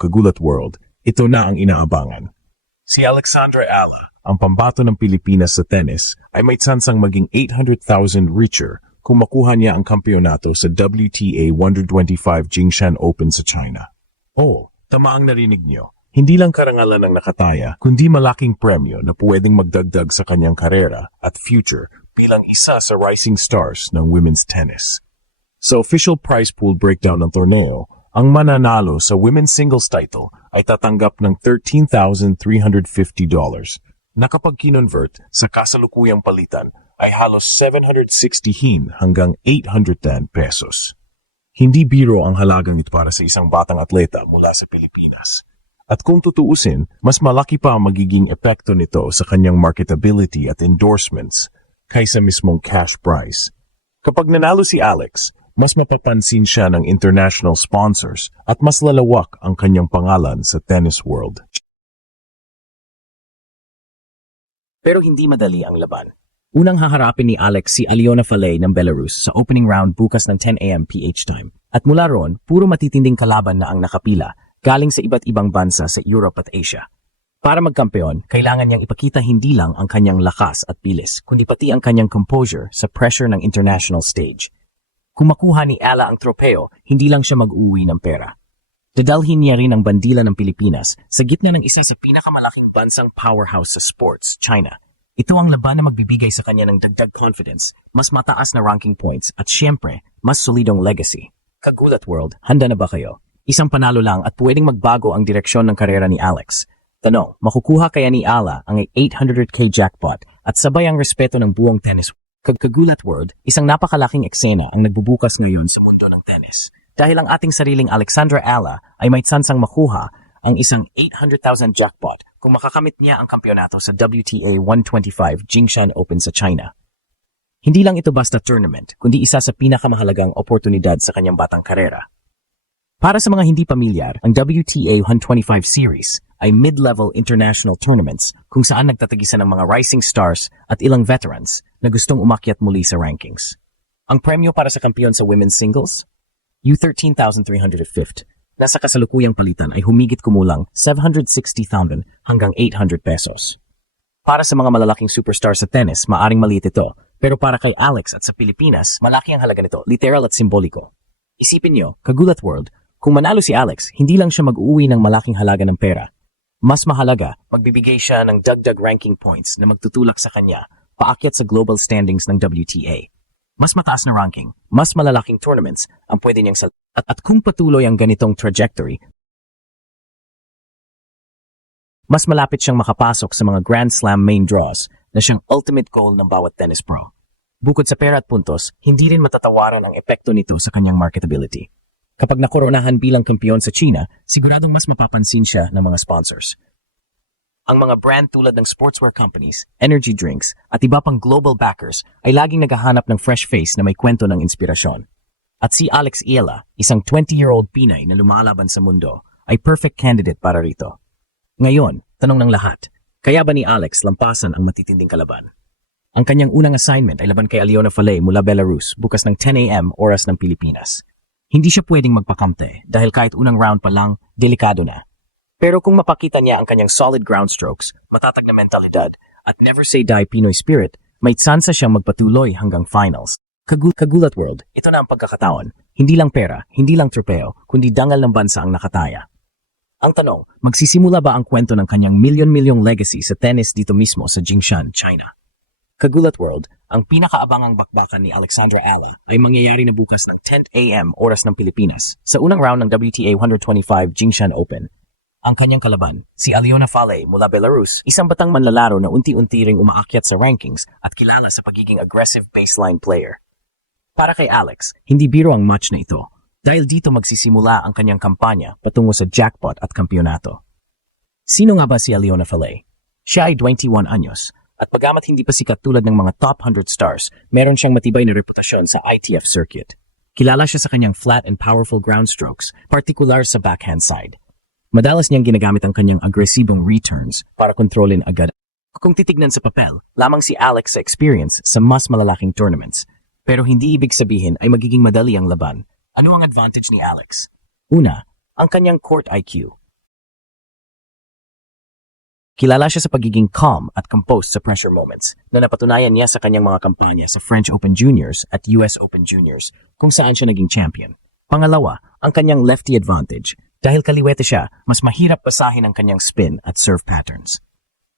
Kagulat World, ito na ang inaabangan. Si Alexandra Ala, ang pambato ng Pilipinas sa tennis, ay may tsansang maging 800,000 richer kung makuha niya ang kampyonato sa WTA 125 Jingshan Open sa China. Oh, tama ang narinig niyo. Hindi lang karangalan ang nakataya, kundi malaking premyo na pwedeng magdagdag sa kanyang karera at future bilang isa sa rising stars ng women's tennis. Sa official prize pool breakdown ng torneo, ang mananalo sa women's singles title ay tatanggap ng $13,350 na kapag kinonvert sa kasalukuyang palitan ay halos 760 hanggang 810 pesos. Hindi biro ang halagang ito para sa isang batang atleta mula sa Pilipinas. At kung tutuusin, mas malaki pa ang magiging epekto nito sa kanyang marketability at endorsements kaysa mismong cash prize. Kapag nanalo si Alex, mas mapapansin siya ng international sponsors at mas lalawak ang kanyang pangalan sa tennis world. Pero hindi madali ang laban. Unang haharapin ni Alex si Alyona Falei ng Belarus sa opening round bukas ng 10 a.m. PH time. At mula roon, puro matitinding kalaban na ang nakapila galing sa iba't ibang bansa sa Europe at Asia. Para magkampeon, kailangan niyang ipakita hindi lang ang kanyang lakas at bilis, kundi pati ang kanyang composure sa pressure ng international stage. Kung makuha ni Ala ang tropeo, hindi lang siya mag-uwi ng pera. Dadalhin niya rin ang bandila ng Pilipinas sa gitna ng isa sa pinakamalaking bansang powerhouse sa sports, China. Ito ang laban na magbibigay sa kanya ng dagdag confidence, mas mataas na ranking points at syempre, mas solidong legacy. Kagulat World, handa na ba kayo? Isang panalo lang at pwedeng magbago ang direksyon ng karera ni Alex. Tanong, makukuha kaya ni Ala ang 800k jackpot at sabay ang respeto ng buong tennis? Kagulat World, isang napakalaking eksena ang nagbubukas ngayon sa mundo ng tennis. Dahil ang ating sariling Alexandra Ala ay may tsansang makuha ang isang 800,000 jackpot kung makakamit niya ang kampyonato sa WTA 125 Jingshan Open sa China. Hindi lang ito basta tournament, kundi isa sa pinakamahalagang oportunidad sa kanyang batang karera. Para sa mga hindi pamilyar, ang WTA 125 series ay mid-level international tournaments kung saan nagtatagisan ng mga rising stars at ilang veterans na gustong umakyat muli sa rankings. Ang premyo para sa kampiyon sa women's singles? $13,350. Nasa kasalukuyang palitan ay humigit kumulang 760,000 hanggang 800 pesos. Para sa mga malalaking superstar sa tennis, maaring maliit ito. Pero para kay Alex at sa Pilipinas, malaki ang halaga nito, literal at simboliko. Isipin nyo, Kagulat World, kung manalo si Alex, hindi lang siya mag-uwi ng malaking halaga ng pera. Mas mahalaga, magbibigay siya ng dagdag ranking points na magtutulak sa kanya paakyat sa global standings ng WTA. Mas mataas na ranking, mas malalaking tournaments ang pwede niyang at kung patuloy ang ganitong trajectory, mas malapit siyang makapasok sa mga Grand Slam main draws na siyang ultimate goal ng bawat tennis pro. Bukod sa pera at puntos, hindi rin matatawaran ang epekto nito sa kanyang marketability. Kapag nakoronahan bilang kampiyon sa China, siguradong mas mapapansin siya ng mga sponsors. Ang mga brand tulad ng sportswear companies, energy drinks, at iba pang global backers ay laging naghahanap ng fresh face na may kwento ng inspirasyon. At si Alex Iela, isang 20-year-old Pinay na lumalaban sa mundo, ay perfect candidate para rito. Ngayon, tanong ng lahat, kaya ba ni Alex lampasan ang matitinding kalaban? Ang kanyang unang assignment ay laban kay Alyona Falei mula Belarus bukas ng 10 a.m. oras ng Pilipinas. Hindi siya pwedeng magpakamte dahil kahit unang round pa lang, delikado na. Pero kung mapakita niya ang kanyang solid ground strokes, matatag na mentalidad, at never say die Pinoy spirit, may tsansa siyang magpatuloy hanggang finals. Kagulat World, ito na ang pagkakataon. Hindi lang pera, hindi lang tropeo, kundi dangal ng bansa ang nakataya. Ang tanong, magsisimula ba ang kwento ng kanyang milyon-milyong legacy sa tennis dito mismo sa Jingshan, China? Kagulat World, ang pinakaabangang bakbakan ni Alexandra Ala ay mangyayari na bukas ng 10 a.m. oras ng Pilipinas sa unang round ng WTA 125 Jingshan Open. Ang kanyang kalaban, si Alyona Falei mula Belarus, isang batang manlalaro na unti-unti ring umaakyat sa rankings at kilala sa pagiging aggressive baseline player. Para kay Alex, hindi biro ang match na ito dahil dito magsisimula ang kanyang kampanya patungo sa jackpot at kampyonato. Sino nga ba si Alyona Falei? Siya ay 21 anyos at bagamat hindi pa sikat tulad ng mga top 100 stars, meron siyang matibay na reputasyon sa ITF circuit. Kilala siya sa kanyang flat and powerful ground strokes, partikular sa backhand side. Madalas niyang ginagamit ang kanyang agresibong returns para kontrolin agad. Kung titignan sa papel, lamang si Alex sa experience sa mas malalaking tournaments. Pero hindi ibig sabihin ay magiging madali ang laban. Ano ang advantage ni Alex? Una, ang kanyang court IQ. Kilala siya sa pagiging calm at composed sa pressure moments na napatunayan niya sa kanyang mga kampanya sa French Open Juniors at US Open Juniors kung saan siya naging champion. Pangalawa, ang kanyang lefty advantage. Dahil kaliwete siya, mas mahirap basahin ang kanyang spin at serve patterns.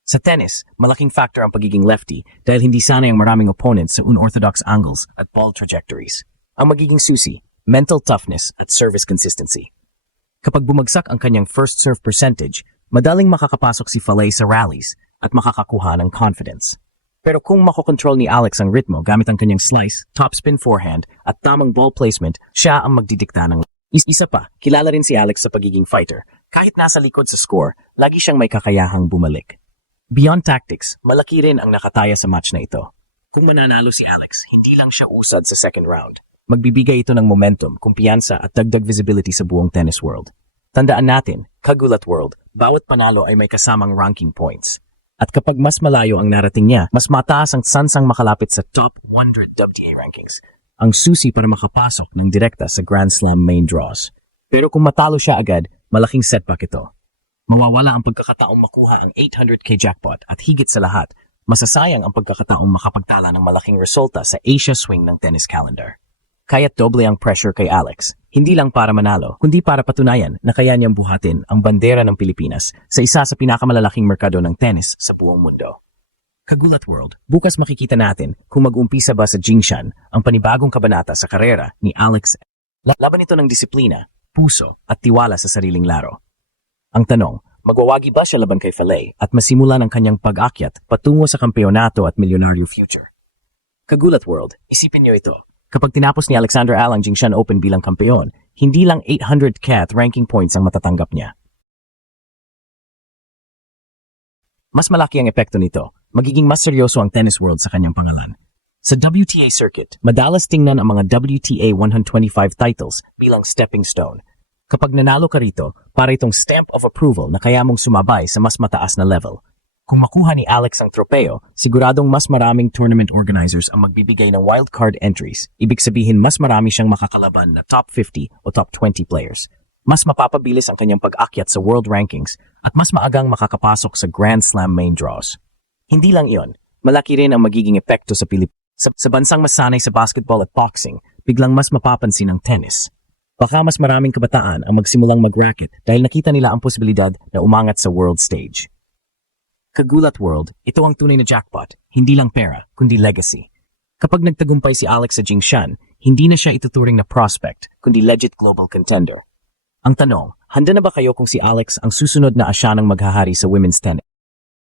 Sa tennis, malaking factor ang pagiging lefty dahil hindi sanay ang maraming opponents sa unorthodox angles at ball trajectories. Ang magiging susi, mental toughness at service consistency. Kapag bumagsak ang kanyang first serve percentage, madaling makakapasok si Falay sa rallies at makakakuha ng confidence. Pero kung makokontrol ni Alex ang ritmo gamit ang kanyang slice, topspin forehand at tamang ball placement, siya ang magdidikta ng... Isa pa, kilala rin si Alex sa pagiging fighter. Kahit nasa likod sa score, lagi siyang may kakayahang bumalik. Beyond tactics, malaki rin ang nakataya sa match na ito. Kung mananalo si Alex, hindi lang siya usad sa second round. Magbibigay ito ng momentum, kumpiyansa at dagdag visibility sa buong tennis world. Tandaan natin, kagulat world, bawat panalo ay may kasamang ranking points. At kapag mas malayo ang narating niya, mas mataas ang sansang makalapit sa top 100 WTA rankings. Ang susi para makapasok ng direkta sa Grand Slam main draws. Pero kung matalo siya agad, malaking setback ito. Mawawala ang pagkakataong makuha ang 800k jackpot at higit sa lahat, masasayang ang pagkakataong makapagtala ng malaking resulta sa Asia swing ng tennis calendar. Kaya't doble ang pressure kay Alex, hindi lang para manalo, kundi para patunayan na kaya niyang buhatin ang bandera ng Pilipinas sa isa sa pinakamalalaking merkado ng tennis sa buong mundo. Kagulat World, bukas makikita natin kung mag-umpisa ba sa Jingshan ang panibagong kabanata sa karera ni Alex. Laban ito ng disiplina, puso at tiwala sa sariling laro. Ang tanong, magwawagi ba siya laban kay Falay at masimula ng kanyang pag-akyat patungo sa kampeonato at milyonaryo future? Kagulat World, isipin niyo ito. Kapag tinapos ni Alexander Al ang Jingshan Open bilang kampeon, hindi lang 800k ranking points ang matatanggap niya. Mas malaki ang epekto nito, magiging mas seryoso ang tennis world sa kanyang pangalan. Sa WTA circuit, madalas tingnan ang mga WTA 125 titles bilang stepping stone. Kapag nanalo ka rito, para itong stamp of approval na kaya mong sumabay sa mas mataas na level. Kung makuha ni Alex ang tropeo, siguradong mas maraming tournament organizers ang magbibigay ng wildcard entries. Ibig sabihin mas marami siyang makakalaban na top 50 o top 20 players. Mas mapapabilis ang kanyang pag-akyat sa world rankings at mas maagang makakapasok sa Grand Slam main draws. Hindi lang iyon, malaki rin ang magiging epekto sa Pilipinas. Sa bansang masanay sa basketball at boxing, biglang mas mapapansin ang tennis. Baka mas maraming kabataan ang magsimulang mag-racket dahil nakita nila ang posibilidad na umangat sa world stage. Kagulat World, ito ang tunay na jackpot, hindi lang pera, kundi legacy. Kapag nagtagumpay si Alex sa Jingshan, hindi na siya ituturing na prospect, kundi legit global contender. Ang tanong, handa na ba kayo kung si Alex ang susunod na asyanang maghahari sa women's tennis?